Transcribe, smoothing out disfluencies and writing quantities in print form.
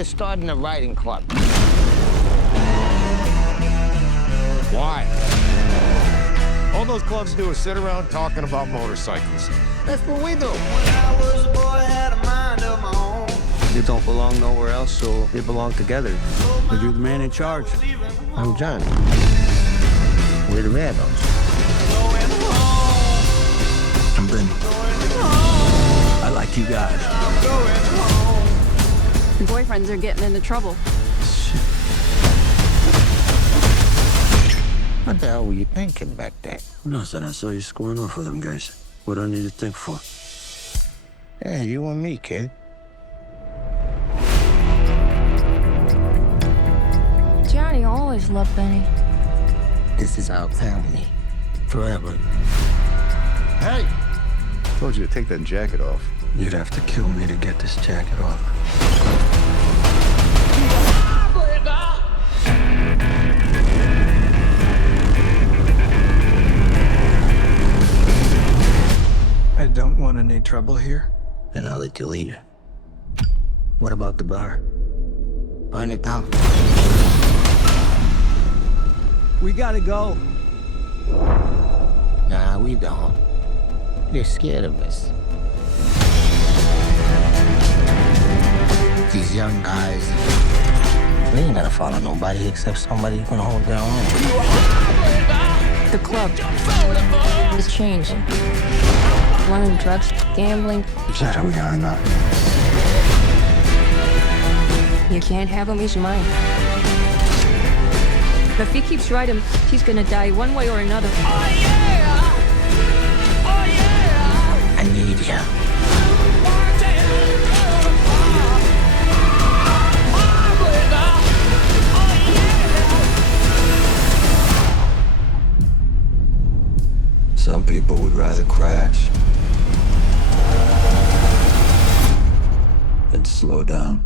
of starting a riding club. Why? All those clubs do is sit around talking about motorcycles. That's what we do. When I was a boy, I had a mind of my own. You don't belong nowhere else, so you belong together. But you're the man in charge. I'm John. We're the Vandals. I'm Ben. I like you guys. Your boyfriends are getting into trouble. What the hell were you thinking back then? Nothing. I saw you scoring off with them guys. What do I need to think for? Yeah, you and me, kid. Johnny always loved Benny. This is our family. Forever. Hey! Told you to take that jacket off. You'd have to kill me to get this jacket off. I don't want any trouble here. Then I'll let you leave. What about the bar? Burn it down. We gotta go. Nah, we don't. They're scared of us. These young guys, they ain't gonna follow nobody except somebody who can hold their own. The club is changing. Running drugs, gambling. Is that how we are now? You can't have him, he's mine. If he keeps riding, he's gonna die one way or another. I need you. Some people would rather crash than slow down.